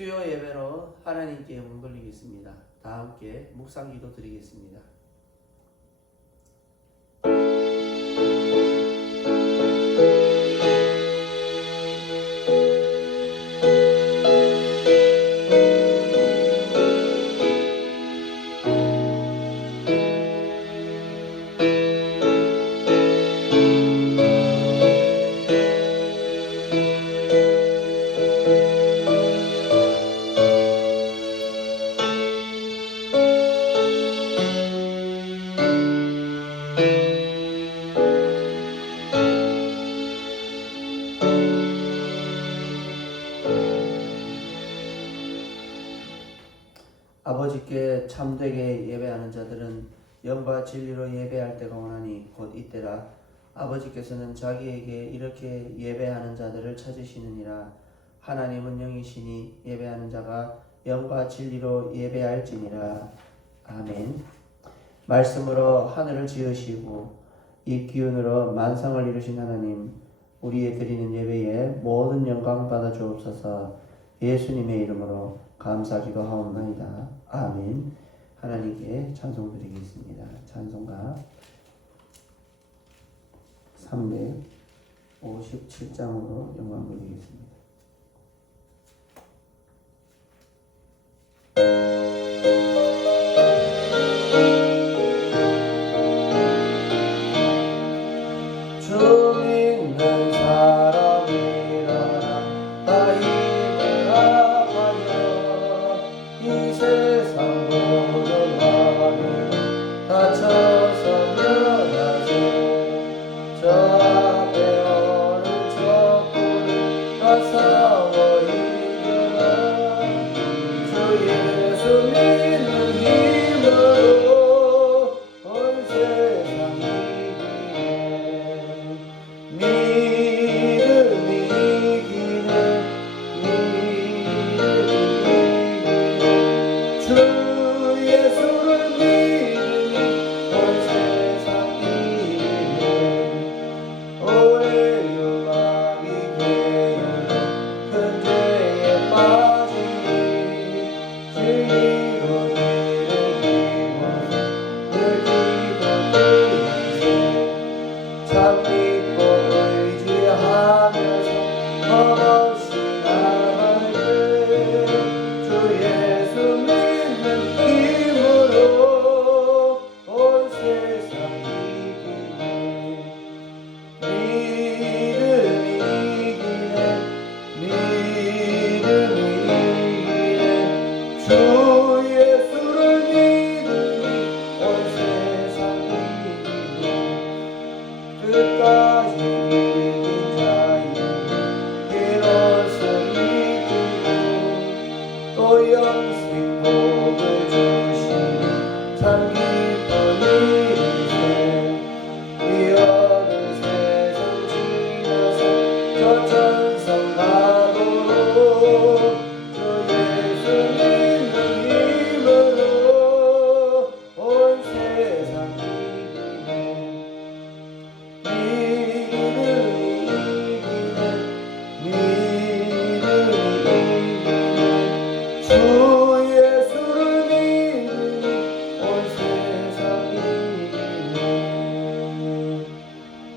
수요 예배로 하나님께 영광 돌리겠습니다. 다 함께 묵상 기도 드리겠습니다. 아버지께 참되게 예배하는 자들은 영과 진리로 예배할 때가 오나니 곧 이때라. 아버지께서는 자기에게 이렇게 예배하는 자들을 찾으시느니라. 하나님은 영이시니 예배하는 자가 영과 진리로 예배할지니라. 아멘. 말씀으로 하늘을 지으시고 이 기운으로 만상을 이루신 하나님, 우리의 드리는 예배에 모든 영광 받아 주옵소서. 예수님의 이름으로 감사기도 하옵나이다. 아멘. 하나님께 찬송 드리겠습니다. 찬송가 357장으로 영광 돌리겠습니다.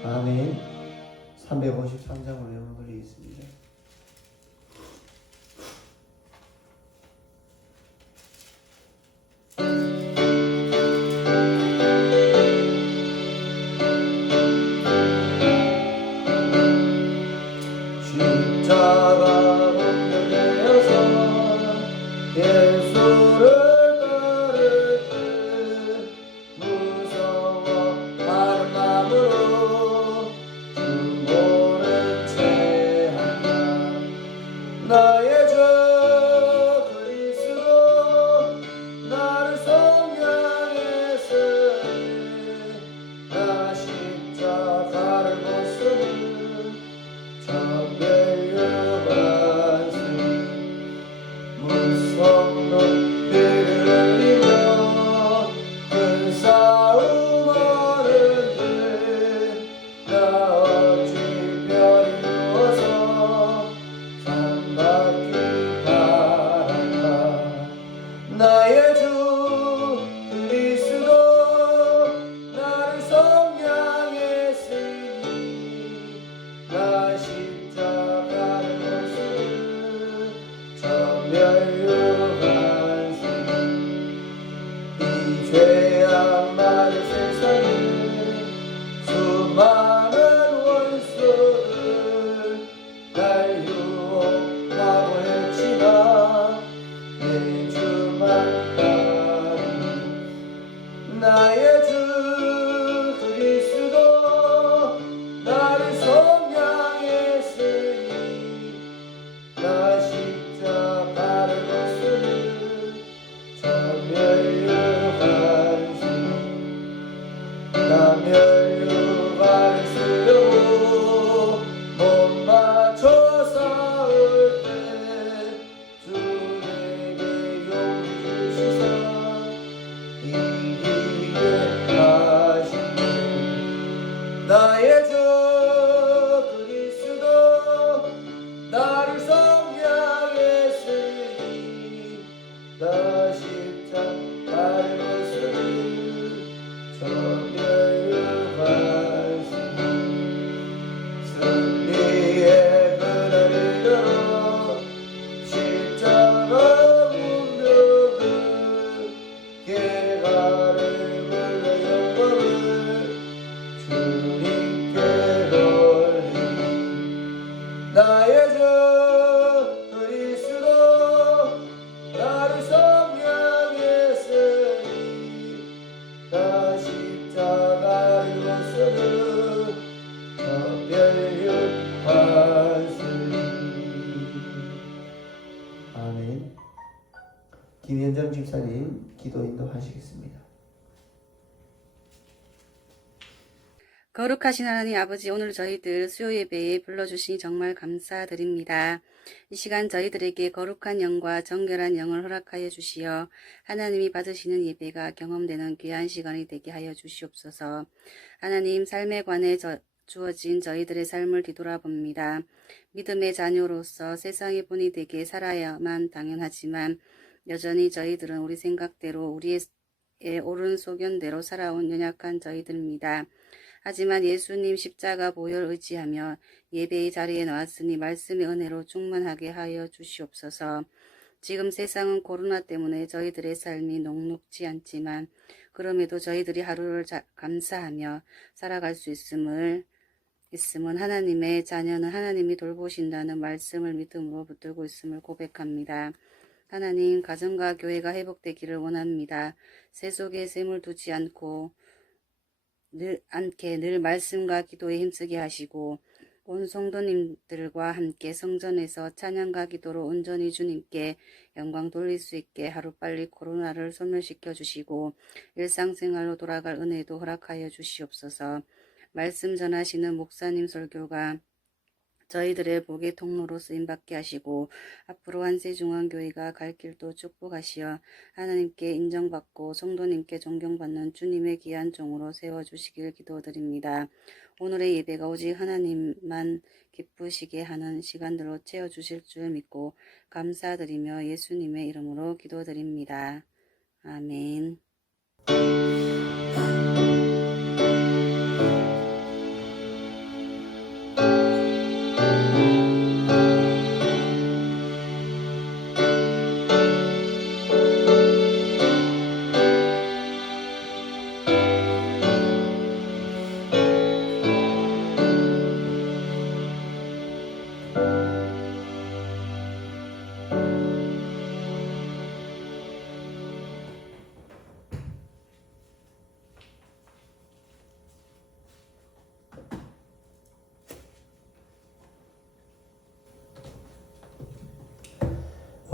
아멘. 353장으로 영광 돌리겠습니다. 십자가 목전되어서 예수를 따를 때 무서워 마른 마음으로 중보를 취한다. 승리의 그날을 들어 십자가 운명을 개가를 불러 영광을 주님께 돌리니 나의 주 그리스도 나를 성량했으니 나 십자가를 벗어는 특별육환스니. 아멘. 김현정 집사님 기도 인도하시겠습니다. 거룩하신 하나님 아버지, 오늘 저희들 수요 예배에 불러주시니 정말 감사드립니다. 이 시간 저희들에게 거룩한 영과 정결한 영을 허락하여 주시어 하나님이 받으시는 예배가 경험되는 귀한 시간이 되게 하여 주시옵소서. 하나님, 삶에 관해 주어진 저희들의 삶을 뒤돌아봅니다. 믿음의 자녀로서 세상의 본이 되게 살아야만 당연하지만 여전히 저희들은 우리 생각대로 우리의 옳은 소견대로 살아온 연약한 저희들입니다. 하지만 예수님 십자가 보혈 의지하며 예배의 자리에 나왔으니 말씀의 은혜로 충만하게 하여 주시옵소서. 지금 세상은 코로나 때문에 저희들의 삶이 녹록지 않지만 그럼에도 저희들이 하루를 감사하며 살아갈 수 있음은 하나님의 자녀는 하나님이 돌보신다는 말씀을 믿음으로 붙들고 있음을 고백합니다. 하나님, 가정과 교회가 회복되기를 원합니다. 새 속에 샘을 두지 늘 말씀과 기도에 힘쓰게 하시고 온 성도님들과 함께 성전에서 찬양과 기도로 온전히 주님께 영광 돌릴 수 있게 하루빨리 코로나를 소멸시켜 주시고 일상생활로 돌아갈 은혜도 허락하여 주시옵소서. 말씀 전하시는 목사님 설교가 저희들의 복의 통로로 쓰임받게 하시고 앞으로 한세중앙교회가 갈 길도 축복하시어 하나님께 인정받고 성도님께 존경받는 주님의 귀한 종으로 세워주시길 기도드립니다. 오늘의 예배가 오직 하나님만 기쁘시게 하는 시간들로 채워주실 줄 믿고 감사드리며 예수님의 이름으로 기도드립니다. 아멘.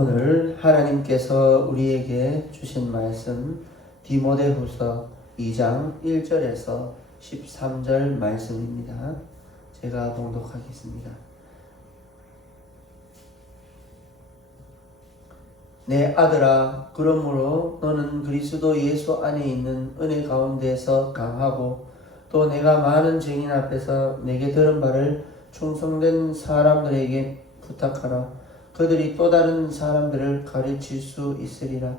오늘 하나님께서 우리에게 주신 말씀 디모데후서 2장 1절에서 13절 말씀입니다. 제가 봉독하겠습니다. 내 아들아, 그러므로 너는 그리스도 예수 안에 있는 은혜 가운데서 강하고 또 내가 많은 증인 앞에서 내게 들은 바를 충성된 사람들에게 부탁하라. 그들이 또 다른 사람들을 가르칠 수 있으리라.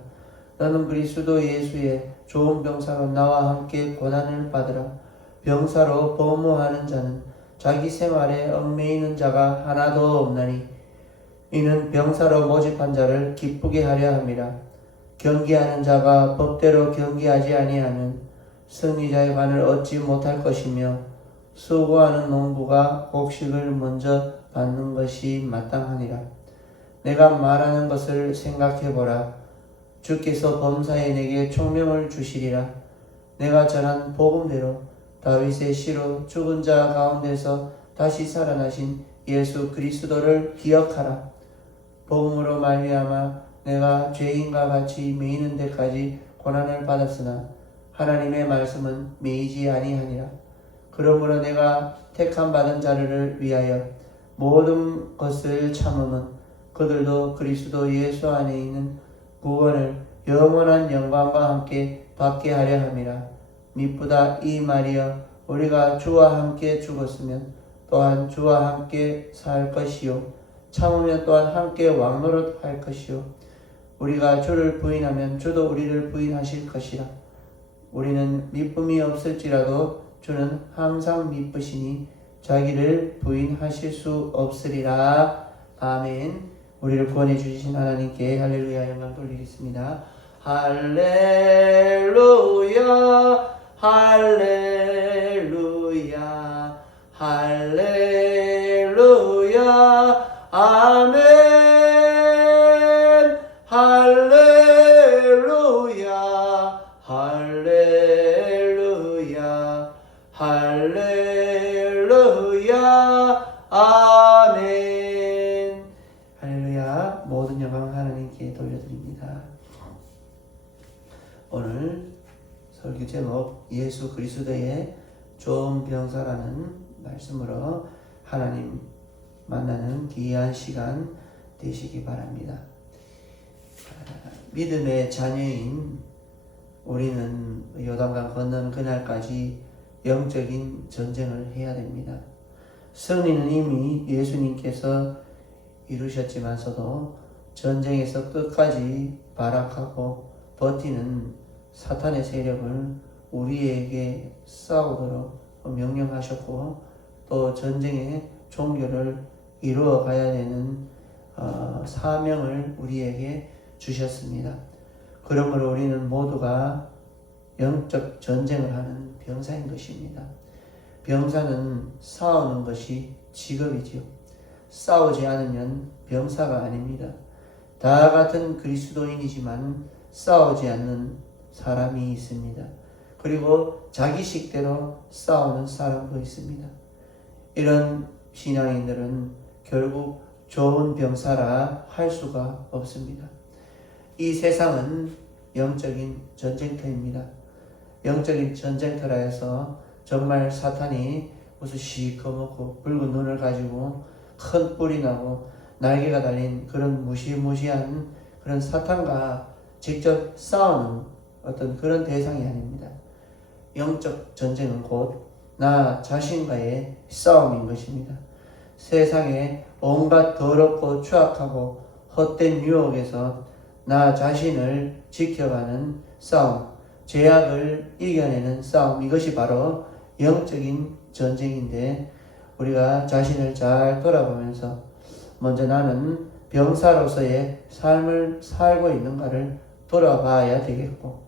너는 그리스도 예수의 좋은 병사로 나와 함께 고난을 받으라. 병사로 범호하는 자는 자기 생활에 얽매이는 자가 하나도 없나니 이는 병사로 모집한 자를 기쁘게 하려 함이라. 경기하는 자가 법대로 경기하지 아니하면 승리자의 관을 얻지 못할 것이며 수고하는 농부가 곡식을 먼저 받는 것이 마땅하니라. 내가 말하는 것을 생각해보라. 주께서 범사에 내게 총명을 주시리라. 내가 전한 복음대로 다윗의 씨로 죽은 자 가운데서 다시 살아나신 예수 그리스도를 기억하라. 복음으로 말미암아 내가 죄인과 같이 매이는 데까지 고난을 받았으나 하나님의 말씀은 매이지 아니하니라. 그러므로 내가 택함 받은 자를 위하여 모든 것을 참음은 그들도 그리스도 예수 안에 있는 구원을 영원한 영광과 함께 받게 하려 함이라. 미쁘다 이 말이여, 우리가 주와 함께 죽었으면 또한 주와 함께 살 것이요 참으면 또한 함께 왕노릇할 것이요 우리가 주를 부인하면 주도 우리를 부인하실 것이라. 우리는 미쁨이 없을지라도 주는 항상 미쁘시니 자기를 부인하실 수 없으리라. 아멘. 우리를 구원해 주신 하나님께 할렐루야 영광 돌리겠습니다. 할렐루야 할렐루야 할렐루야 아멘. 할렐루야 할렐루야 할렐루야 아멘. 할렐루야. 모든 영광 하나님께 돌려드립니다. 오늘 설교 제목 예수 그리스도의 좋은 병사라는 말씀으로 하나님 만나는 귀한 시간 되시기 바랍니다. 믿음의 자녀인 우리는 요단강 건너는 그날까지 영적인 전쟁을 해야 됩니다. 승리는 이미 예수님께서 이루셨지만서도 전쟁에서 끝까지 발악하고 버티는 사탄의 세력을 우리에게 싸우도록 명령하셨고, 또 전쟁의 종교를 이루어 가야 되는 사명을 우리에게 주셨습니다. 그러므로 우리는 모두가 영적 전쟁을 하는 병사인 것입니다. 병사는 싸우는 것이 직업이지요. 싸우지 않으면 병사가 아닙니다. 다 같은 그리스도인이지만 싸우지 않는 사람이 있습니다. 그리고 자기식대로 싸우는 사람도 있습니다. 이런 신앙인들은 결국 좋은 병사라 할 수가 없습니다. 이 세상은 영적인 전쟁터입니다. 영적인 전쟁터라 해서 정말 사탄이 무슨 시커멓고 붉은 눈을 가지고 큰 뿔이 나고 날개가 달린 그런 무시무시한 그런 사탄과 직접 싸우는 어떤 그런 대상이 아닙니다. 영적 전쟁은 곧 나 자신과의 싸움인 것입니다. 세상에 온갖 더럽고 추악하고 헛된 유혹에서 나 자신을 지켜가는 싸움, 죄악을 이겨내는 싸움, 이것이 바로 영적인 전쟁인데, 우리가 자신을 잘 돌아보면서 먼저 나는 병사로서의 삶을 살고 있는가를 돌아봐야 되겠고,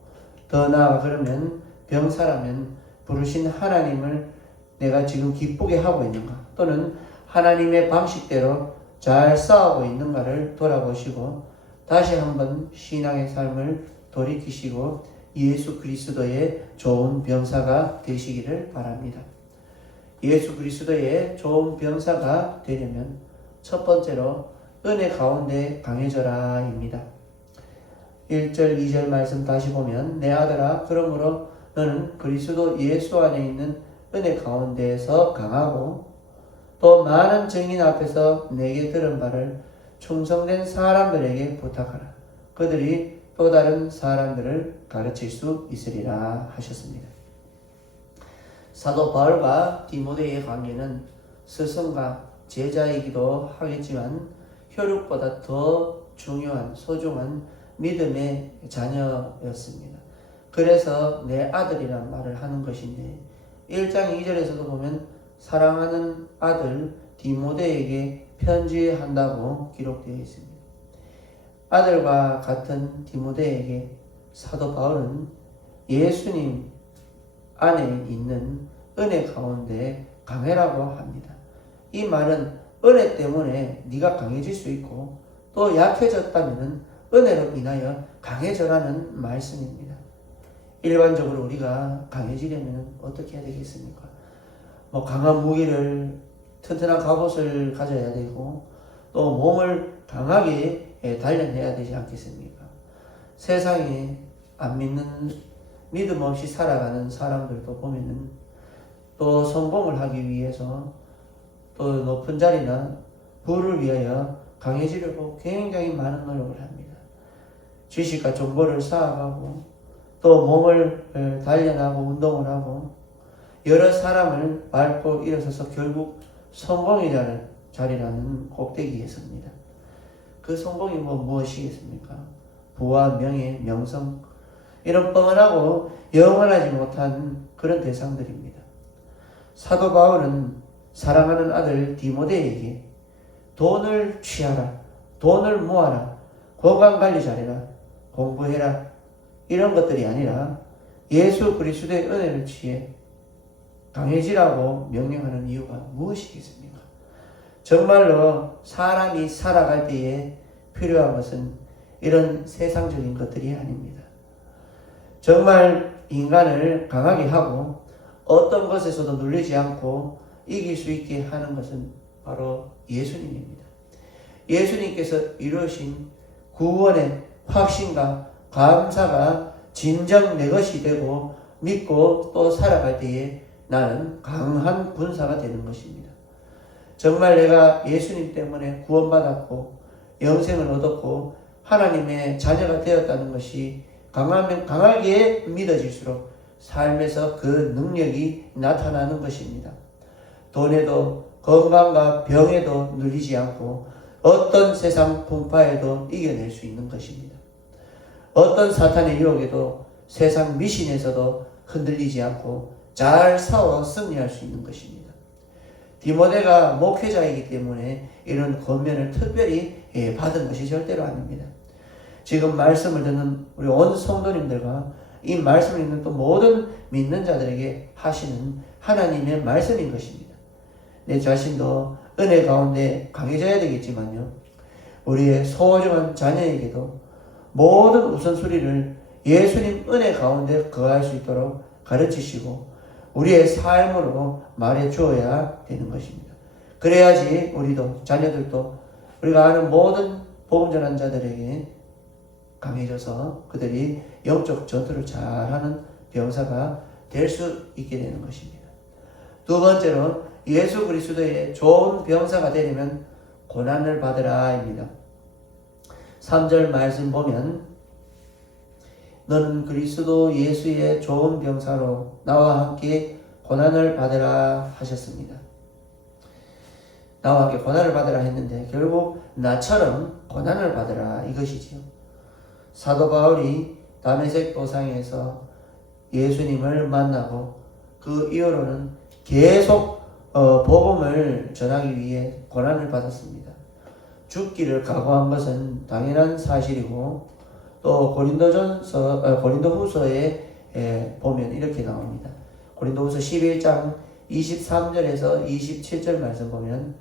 더 나아가 그러면 병사라면 부르신 하나님을 내가 지금 기쁘게 하고 있는가, 또는 하나님의 방식대로 잘 싸우고 있는가를 돌아보시고 다시 한번 신앙의 삶을 돌이키시고 예수 그리스도의 좋은 병사가 되시기를 바랍니다. 예수 그리스도의 좋은 병사가 되려면 첫 번째로 은혜 가운데 강해져라 입니다. 1절 2절 말씀 다시 보면, 내 아들아 그러므로 너는 그리스도 예수 안에 있는 은혜 가운데에서 강하고 또 많은 증인 앞에서 내게 들은 바를 충성된 사람들에게 부탁하라. 그들이 또 다른 사람들을 가르칠 수 있으리라 하셨습니다. 사도 바울과 디모데의 관계는 스승과 제자이기도 하겠지만 혈육보다 더 중요한 소중한 믿음의 자녀였습니다. 그래서 내 아들이란 말을 하는 것인데, 1장 2절에서도 보면 사랑하는 아들 디모데에게 편지한다고 기록되어 있습니다. 아들과 같은 디모데에게 사도 바울은 예수님 안에 있는 은혜 가운데 강해라고 합니다. 이 말은 은혜 때문에 네가 강해질 수 있고, 또 약해졌다면 은혜로 인하여 강해져라는 말씀입니다. 일반적으로 우리가 강해지려면 어떻게 해야 되겠습니까? 강한 무기를, 튼튼한 갑옷을 가져야 되고, 또 몸을 강하게 단련해야 되지 않겠습니까? 세상에 안 믿는, 믿음 없이 살아가는 사람들도 보면은 또 성공을 하기 위해서 또 높은 자리나 부를 위하여 강해지려고 굉장히 많은 노력을 합니다. 지식과 정보를 쌓아가고 또 몸을 단련하고 운동을 하고 여러 사람을 밟고 일어서서 결국 성공이라는 자리라는 꼭대기에 섭니다. 그 성공이 무엇이겠습니까? 부와 명예, 명성, 이런 뻔하고 영원하지 못한 그런 대상들입니다. 사도 바울은 사랑하는 아들 디모데에게 돈을 취하라, 돈을 모아라, 건강관리 잘해라, 공부해라, 이런 것들이 아니라 예수 그리스도의 은혜를 취해 강해지라고 명령하는 이유가 무엇이겠습니까? 정말로 사람이 살아갈 때에 필요한 것은 이런 세상적인 것들이 아닙니다. 정말 인간을 강하게 하고 어떤 것에서도 눌리지 않고 이길 수 있게 하는 것은 바로 예수님입니다. 예수님께서 이루신 구원의 확신과 감사가 진정 내 것이 되고 믿고 또 살아갈 때에 나는 강한 군사가 되는 것입니다. 정말 내가 예수님 때문에 구원받았고 영생을 얻었고 하나님의 자녀가 되었다는 것이 강하게 믿어질수록 삶에서 그 능력이 나타나는 것입니다. 돈에도 건강과 병에도 눌리지 않고 어떤 세상 풍파에도 이겨낼 수 있는 것입니다. 어떤 사탄의 유혹에도 세상 미신에서도 흔들리지 않고 잘 싸워 승리할 수 있는 것입니다. 디모데가 목회자이기 때문에 이런 권면을 특별히 받은 것이 절대로 아닙니다. 지금 말씀을 듣는 우리 온 성도님들과 이 말씀을 읽는 또 모든 믿는 자들에게 하시는 하나님의 말씀인 것입니다. 내 자신도 은혜 가운데 강해져야 되겠지만요, 우리의 소중한 자녀에게도 모든 우선순위를 예수님 은혜 가운데 거할 수 있도록 가르치시고 우리의 삶으로 말해 주어야 되는 것입니다. 그래야지 우리도 자녀들도 우리가 아는 모든 복음 전한 자들에게 강해져서 그들이 영적 전투를 잘하는 병사가 될 수 있게 되는 것입니다. 두 번째로 예수 그리스도의 좋은 병사가 되려면 고난을 받으라입니다. 3절 말씀 보면 너는 그리스도 예수의 좋은 병사로 나와 함께 고난을 받으라 하셨습니다. 나와 함께 고난을 받으라 했는데 결국 나처럼 고난을 받으라 이것이지요. 사도 바울이 다메섹 도상에서 예수님을 만나고 그 이후로는 계속 복음을 전하기 위해 고난을 받았습니다. 죽기를 각오한 것은 당연한 사실이고 또 고린도후서에 보면 이렇게 나옵니다. 고린도후서 11장 23절에서 27절 말씀 보면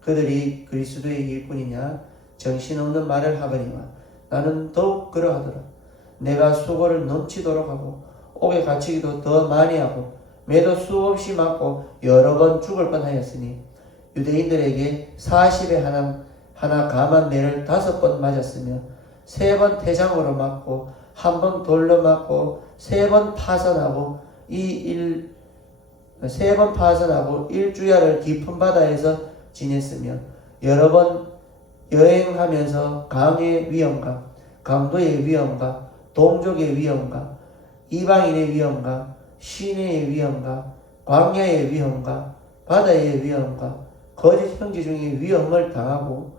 그들이 그리스도의 일꾼이냐 정신없는 말을 하거니와 나는 더욱 그러하더라. 내가 수고를 넘치도록 하고 옥에 갇히기도 더 많이 하고 매도 수없이 맞고 여러 번 죽을 뻔하였으니 유대인들에게 40에 하나 감한 매를 5번 맞았으며 3번 태장으로 맞고 1번 돌로 맞고 3번 파선하고 3번 파선하고 1주야를 깊은 바다에서 지냈으며 여러 번 여행하면서 강의 위험과 강도의 위험과 동족의 위험과 이방인의 위험과 시내의 위험과 광야의 위험과 바다의 위험과 거짓 형제 중의 위험을 당하고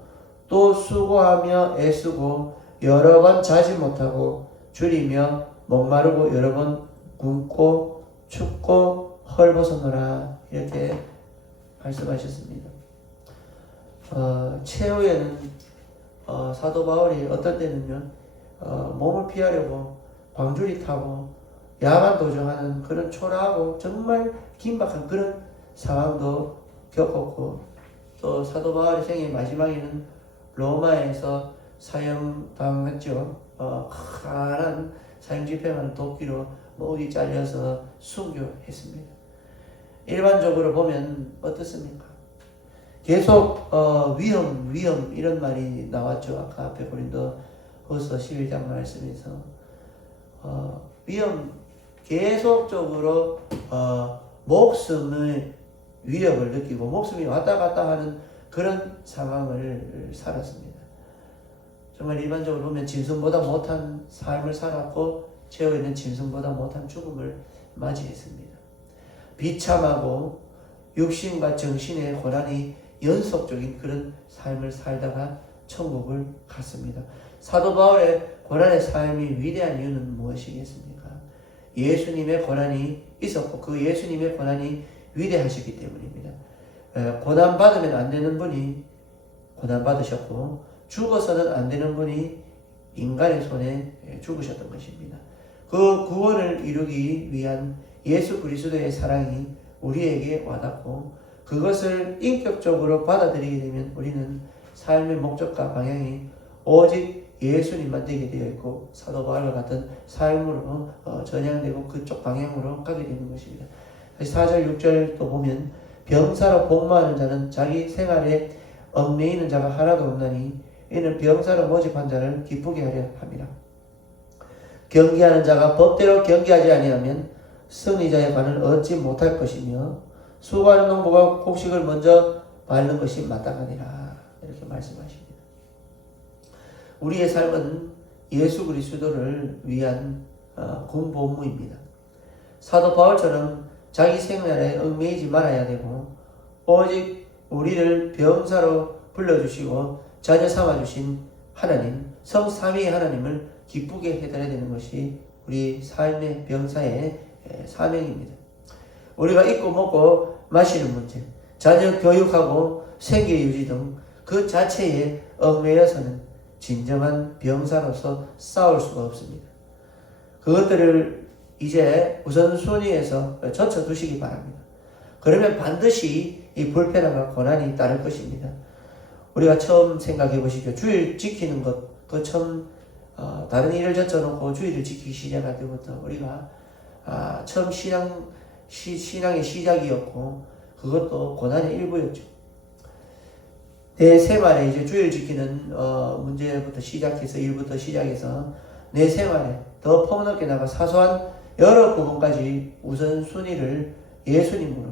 또 수고하며 애쓰고 여러 번 자지 못하고 줄이며 목마르고 여러 번 굶고 춥고 헐벗었노라 이렇게 말씀하셨습니다. 최후에는 사도 바울이 어떤 때는요 몸을 피하려고 광주리 타고 야간 도정하는 그런 초라하고 정말 긴박한 그런 상황도 겪었고 또 사도 바울의 생애 마지막에는 로마에서 사형당했죠. 큰 사형집행하는 도끼로 목이 잘려서 순교했습니다. 일반적으로 보면 어떻습니까? 계속 위험 이런 말이 나왔죠. 아까 앞에 고린도후서 11장 말씀에서 위험 계속적으로 목숨의 위협을 느끼고 목숨이 왔다 갔다 하는 그런 상황을 살았습니다. 정말 일반적으로 보면 짐승보다 못한 삶을 살았고 최후에는 짐승보다 못한 죽음을 맞이했습니다. 비참하고 육신과 정신의 고난이 연속적인 그런 삶을 살다가 천국을 갔습니다. 사도 바울의 고난의 삶이 위대한 이유는 무엇이겠습니까? 예수님의 고난이 있었고 그 예수님의 고난이 위대하셨기 때문입니다. 고난 받으면 안 되는 분이 고난 받으셨고 죽어서는 안 되는 분이 인간의 손에 죽으셨던 것입니다. 그 구원을 이루기 위한 예수 그리스도의 사랑이 우리에게 와닿고 그것을 인격적으로 받아들이게 되면 우리는 삶의 목적과 방향이 오직 예수님만 되게 되어 있고 사도 바울과 같은 삶으로 전향되고 그쪽 방향으로 가게 되는 것입니다. 4절 6절 또 보면 병사로 복무하는 자는 자기 생활에 얽매이는 자가 하나도 없나니 이는 병사로 모집한 자를 기쁘게 하려 함이라. 경계하는 자가 법대로 경계하지 아니하면 승리자의 관을 얻지 못할 것이며 수고하는 농부가 곡식을 먼저 밟는 것이 마땅하니라. 이렇게 말씀하십니다. 우리의 삶은 예수 그리스도를 위한 군복무입니다. 사도 바울처럼 자기 생활에 얽매이지 말아야 되고 오직 우리를 병사로 불러주시고 자녀 삼아주신 하나님, 성삼위의 하나님을 기쁘게 해드려야 되는 것이 우리 삶의 병사의 사명입니다. 우리가 입고 먹고 마시는 문제, 자녀 교육하고 생계 유지 등 그 자체에 얽매여서는 진정한 병사로서 싸울 수가 없습니다. 그것들을 이제 우선순위에서 젖혀두시기 바랍니다. 그러면 반드시 이 불편함과 고난이 따를 것입니다. 우리가 처음 생각해 보십시오. 주일 지키는 것, 그 처음 다른 일을 젖혀놓고 주일을 지키기 시작할 때부터 우리가 처음 신앙의 시작이었고 그것도 고난의 일부였죠. 내 생활에 이제 주일 지키는 문제부터 시작해서 일부터 시작해서 내 생활에 더 폭넓게 나가 사소한 여러 부분까지 우선순위를 예수님으로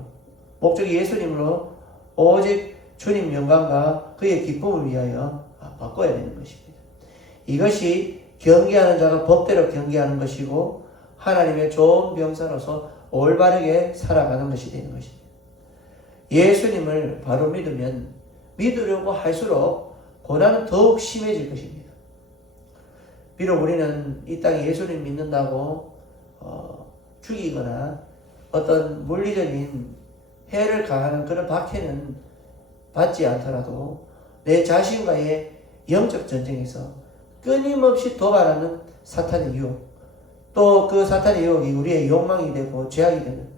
목적이 예수님으로 오직 주님 영광과 그의 기쁨을 위하여 바꿔야 되는 것입니다. 이것이 경계하는 자가 법대로 경계하는 것이고 하나님의 좋은 병사로서 올바르게 살아가는 것이 되는 것입니다. 예수님을 바로 믿으려고 할수록 고난은 더욱 심해질 것입니다. 비록 우리는 이 땅에 예수님 믿는다고 죽이거나 어떤 물리적인 해를 가하는 그런 박해는 받지 않더라도 내 자신과의 영적 전쟁에서 끊임없이 도발하는 사탄의 유혹, 또 그 사탄의 유혹이 우리의 욕망이 되고 죄악이 되는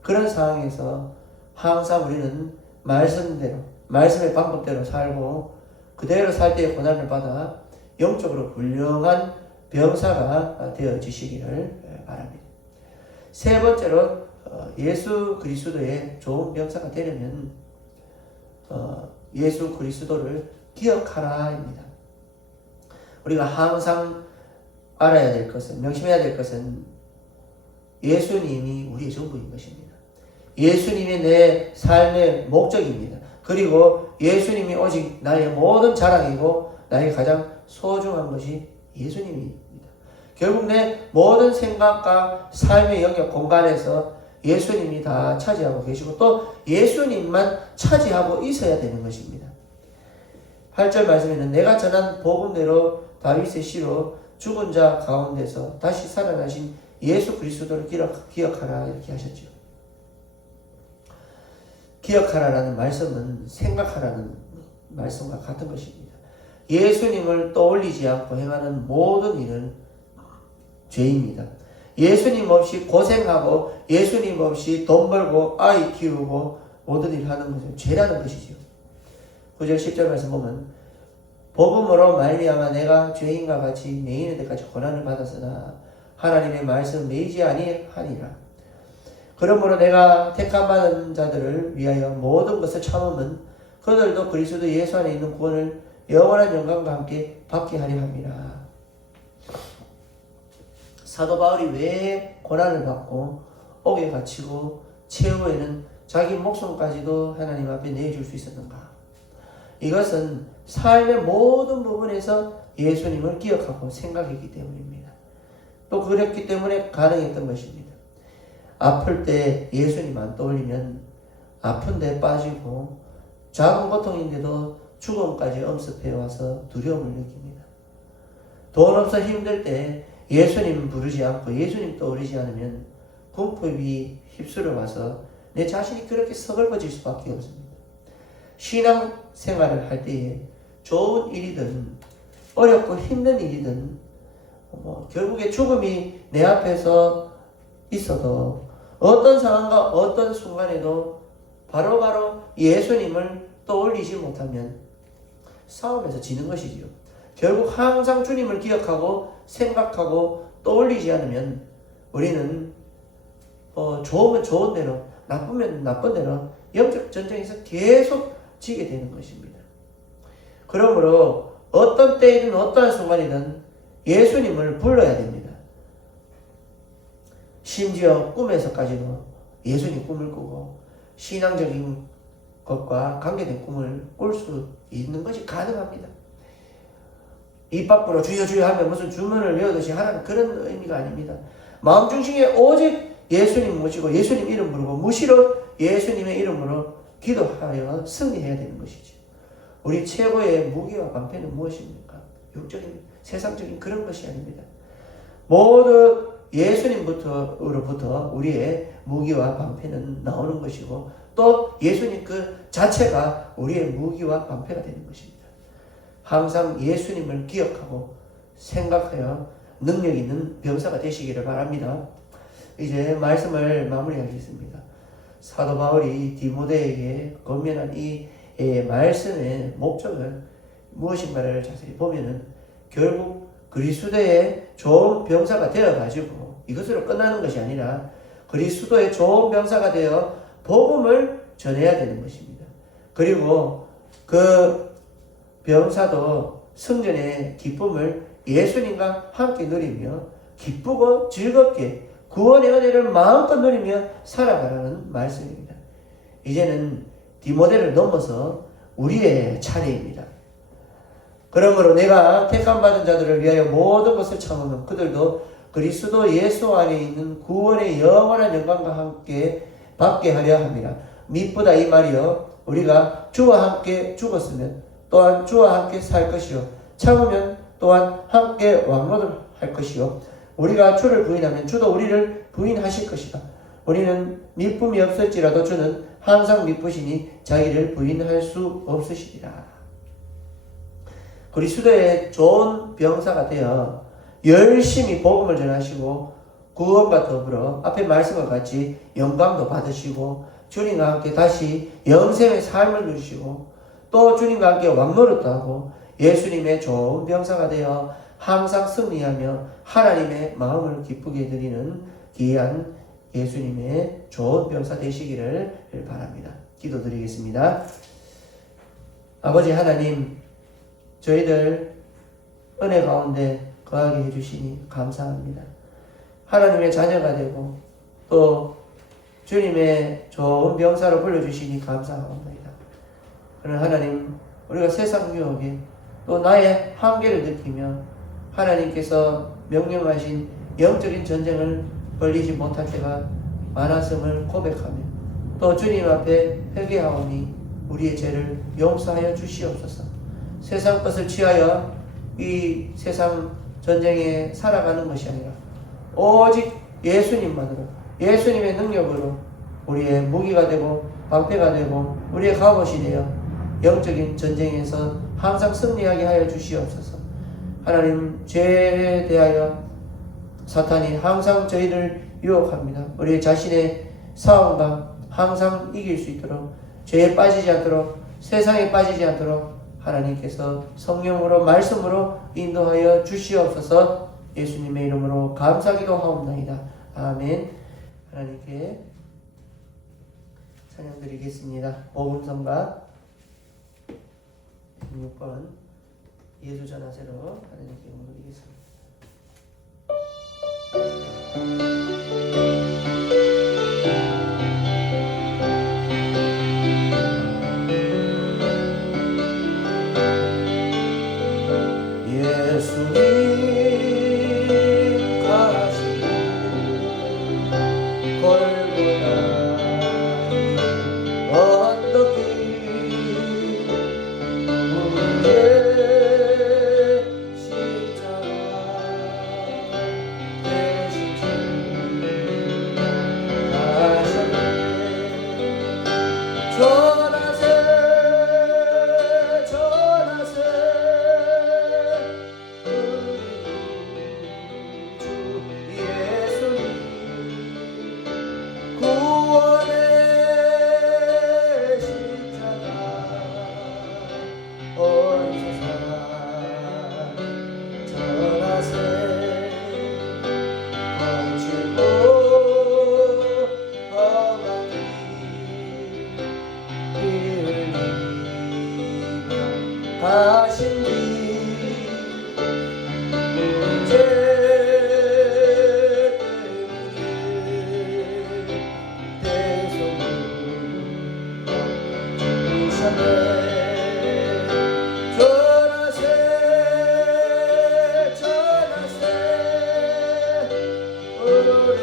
그런 상황에서 항상 우리는 말씀의 방법대로 살고 그대로 살 때의 고난을 받아 영적으로 훌륭한 병사가 되어지시기를 바랍니다. 세 번째로 예수 그리스도의 좋은 병사가 되려면 예수 그리스도를 기억하라입니다. 우리가 항상 알아야 될 것은, 명심해야 될 것은 예수님이 우리의 전부인 것입니다. 예수님이 내 삶의 목적입니다. 그리고 예수님이 오직 나의 모든 자랑이고 나의 가장 소중한 것이 예수님입니다. 결국 내 모든 생각과 삶의 영역 공간에서 예수님이 다 차지하고 계시고 또 예수님만 차지하고 있어야 되는 것입니다. 8절 말씀에는 내가 전한 복음대로 다윗의 시로 죽은 자 가운데서 다시 살아나신 예수 그리스도를 기억하라 이렇게 하셨죠. 기억하라라는 말씀은 생각하라는 말씀과 같은 것입니다. 예수님을 떠올리지 않고 행하는 모든 일은 죄입니다. 예수님 없이 고생하고 예수님 없이 돈 벌고 아이 키우고 모든 일 하는 것은 죄라는 것이죠. 9절 10절 말씀 보면 복음으로 말미암아 내가 죄인과 같이 매이는 데까지 고난을 받았으나 하나님의 말씀 매이지 아니하니라. 그러므로 내가 택함받은 자들을 위하여 모든 것을 참으면 그들도 그리스도 예수 안에 있는 구원을 영원한 영광과 함께 받게 하려 함이라. 사도 바울이 왜 고난을 받고 옥에 갇히고 최후에는 자기 목숨까지도 하나님 앞에 내줄 수 있었는가? 이것은 삶의 모든 부분에서 예수님을 기억하고 생각했기 때문입니다. 또 그랬기 때문에 가능했던 것입니다. 아플 때 예수님 안 떠올리면 아픈 데 빠지고 작은 고통인데도 죽음까지 엄습해 와서 두려움을 느낍니다. 돈 없어 힘들 때 예수님 부르지 않고 예수님 떠올리지 않으면 공포비 휩쓸어 와서 내 자신이 그렇게 서글퍼질 수밖에 없습니다. 신앙 생활을 할 때에 좋은 일이든 어렵고 힘든 일이든 결국에 죽음이 내 앞에서 있어도 어떤 상황과 어떤 순간에도 바로바로 예수님을 떠올리지 못하면 싸움에서 지는 것이지요. 결국 항상 주님을 기억하고 생각하고 떠올리지 않으면 우리는 좋으면 좋은 대로, 나쁘면 나쁜 대로 영적 전쟁에서 계속 지게 되는 것입니다. 그러므로 어떤 때이든 어떠한 순간이든 예수님을 불러야 됩니다. 심지어 꿈에서까지도 예수님 꿈을 꾸고 신앙적인 것과 관계된 꿈을 꿀 수 있는 것이 가능합니다. 입 밖으로 주여 주여 하면 무슨 주문을 외우듯이 하라는 그런 의미가 아닙니다. 마음 중심에 오직 예수님 모시고 예수님 이름 부르고 무시로 예수님의 이름으로 기도하여 승리해야 되는 것이죠. 우리 최고의 무기와 방패는 무엇입니까? 육적인 세상적인 그런 것이 아닙니다. 모두 예수님으로부터 우리의 무기와 방패는 나오는 것이고 또 예수님 그 자체가 우리의 무기와 방패가 되는 것입니다. 항상 예수님을 기억하고 생각하여 능력 있는 병사가 되시기를 바랍니다. 이제 말씀을 마무리하겠습니다. 사도 바울이 디모데에게 권면한 이 말씀의 목적은 무엇인가를 자세히 보면은 결국 그리스도의 좋은 병사가 되어가지고 이것으로 끝나는 것이 아니라 그리스도의 좋은 병사가 되어 복음을 전해야 되는 것입니다. 그리고 그 병사도 성전의 기쁨을 예수님과 함께 누리며 기쁘고 즐겁게 구원의 은혜를 마음껏 누리며 살아가라는 말씀입니다. 이제는 디모데를 넘어서 우리의 차례입니다. 그러므로 내가 택함받은 자들을 위하여 모든 것을 참으면 그들도 그리스도 예수 안에 있는 구원의 영원한 영광과 함께 받게 하려 합니다. 미쁘다 이 말이요 우리가 주와 함께 죽었으면 또한 주와 함께 살 것이요 참으면 또한 함께 왕노를 할 것이요 우리가 주를 부인하면 주도 우리를 부인하실 것이다. 우리는 미쁨이 없을지라도 주는 항상 미쁘시니 자기를 부인할 수 없으시리라. 그리스도의 좋은 병사가 되어 열심히 복음을 전하시고 구원과 더불어 앞에 말씀과 같이 영광도 받으시고 주님과 함께 다시 영생의 삶을 누리시고 또 주님과 함께 왕노릇도 하고 예수님의 좋은 병사가 되어 항상 승리하며 하나님의 마음을 기쁘게 드리는 귀한 예수님의 좋은 병사 되시기를 바랍니다. 기도드리겠습니다. 아버지 하나님, 저희들 은혜 가운데 거하게 해주시니 감사합니다. 하나님의 자녀가 되고 또 주님의 좋은 병사로 불러주시니 감사합니다. 그러나 하나님, 우리가 세상 유혹에 또 나의 한계를 느끼며 하나님께서 명령하신 영적인 전쟁을 벌리지 못할 때가 많았음을 고백하며 또 주님 앞에 회개하오니 우리의 죄를 용서하여 주시옵소서. 세상 것을 취하여 이 세상 전쟁에 살아가는 것이 아니라 오직 예수님만으로 예수님의 능력으로 우리의 무기가 되고 방패가 되고 우리의 갑옷이 되어 영적인 전쟁에서 항상 승리하게 하여 주시옵소서. 하나님, 죄에 대하여 사탄이 항상 저희를 유혹합니다. 우리 자신의 싸움과 항상 이길 수 있도록 죄에 빠지지 않도록 세상에 빠지지 않도록 하나님께서 성령으로 말씀으로 인도하여 주시옵소서. 예수님의 이름으로 감사기도 하옵나이다. 아멘. 하나님께 찬양드리겠습니다. 복음성가 16번 예수 전하세로 하나님께 올리겠습니다. 예수님 가시고 골고다 언덕길 우리의 십자가 대신 가신 길 죄 때문에 대속을 주셨네. 전하세 전하세 오래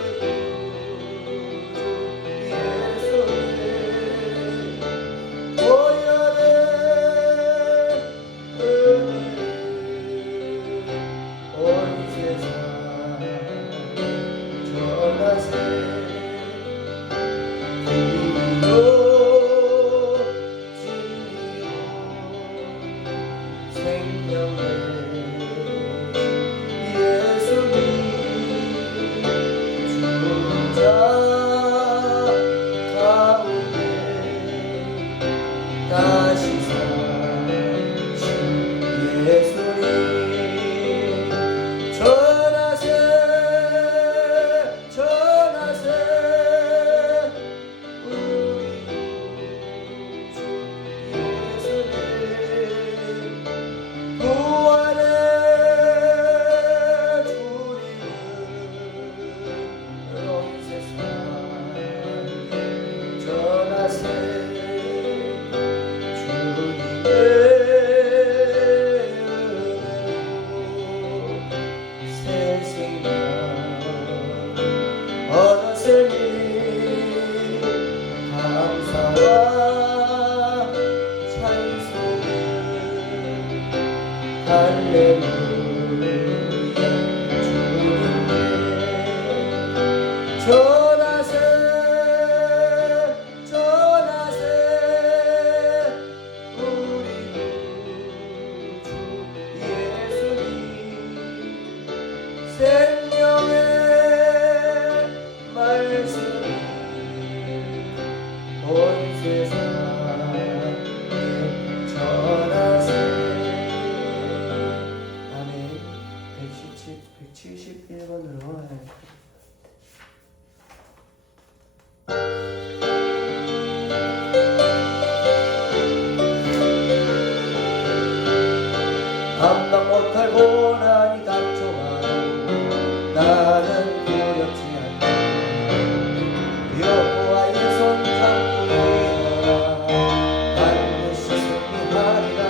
다시 사신 예수님 전하세 전하세 우리 주 예수님 부활의 주님은 온 세상에 전하세 전하세 전하세 우리 주 예수님 생명의 말씀 온 세상에 전하세. 아멘. 171번으로 감당 못할 고난이 닥쳐와도 나는 두렵지 않다. 여호와의 손 잡고 일어나 반드시 승리하리라.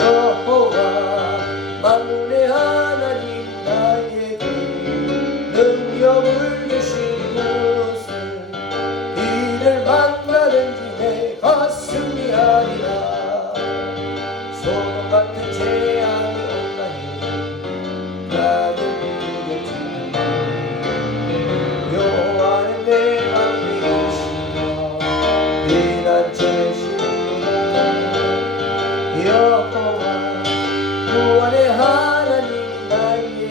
여호와 만군의 하나님 나에게 능력을 주시는 이를 만나든지 내가 승리하리라. 소금 같은 재앙이 온다 해도 나는 두렵지 않아. 여호와는 내 방비이시며 피난처시로다. 여호와 구원의 하나님 나에게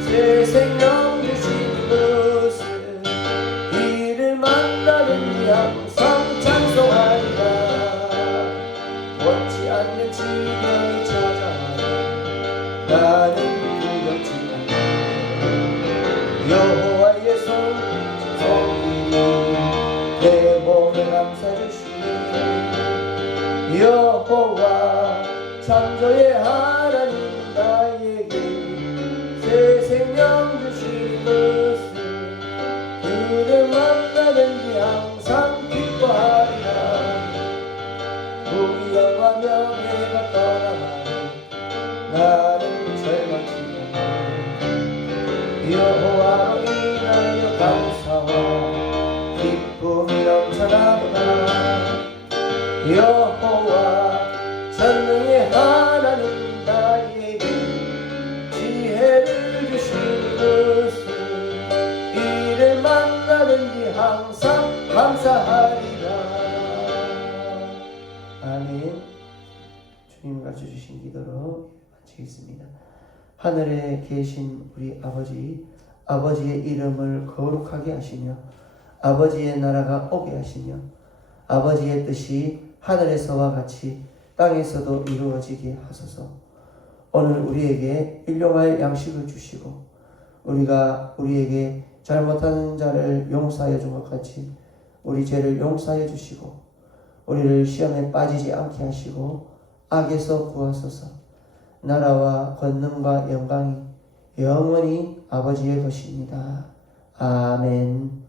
새 생명 주시는 것을 이를 만나든지 항상 찬송하리라. 원치 않는 지경이 찾아와도 나는 두렵지 않아. 여호와의 손이 내 몸에 감싸주시네. 여호와 창조의 하나님 나에게 새 생명 주시는 것을 그를 만나든지 항상 기뻐하리라. 부귀영화 명예가 떠나가도 나는 절망치 않아. 여호와로 인하여 감사와 기쁨이 넘쳐나도다. 여호와 전능의 하나님 나에게 지혜를 주시는 것을 이를 만나든지 항상 감사하리라. 아멘. 주님 가르쳐 주신 기도로 마치겠습니다. 하늘에 계신 우리 아버지, 아버지의 이름을 거룩하게 하시며 아버지의 나라가 오게 하시며 아버지의 뜻이 하늘에서와 같이 땅에서도 이루어지게 하소서. 오늘 우리에게 일용할 양식을 주시고 우리가 우리에게 잘못하는 자를 용서하여 준 것 같이 우리 죄를 용서하여 주시고 우리를 시험에 빠지지 않게 하시고 악에서 구하소서. 나라와 권능과 영광이 영원히 아버지의 것입니다. 아멘.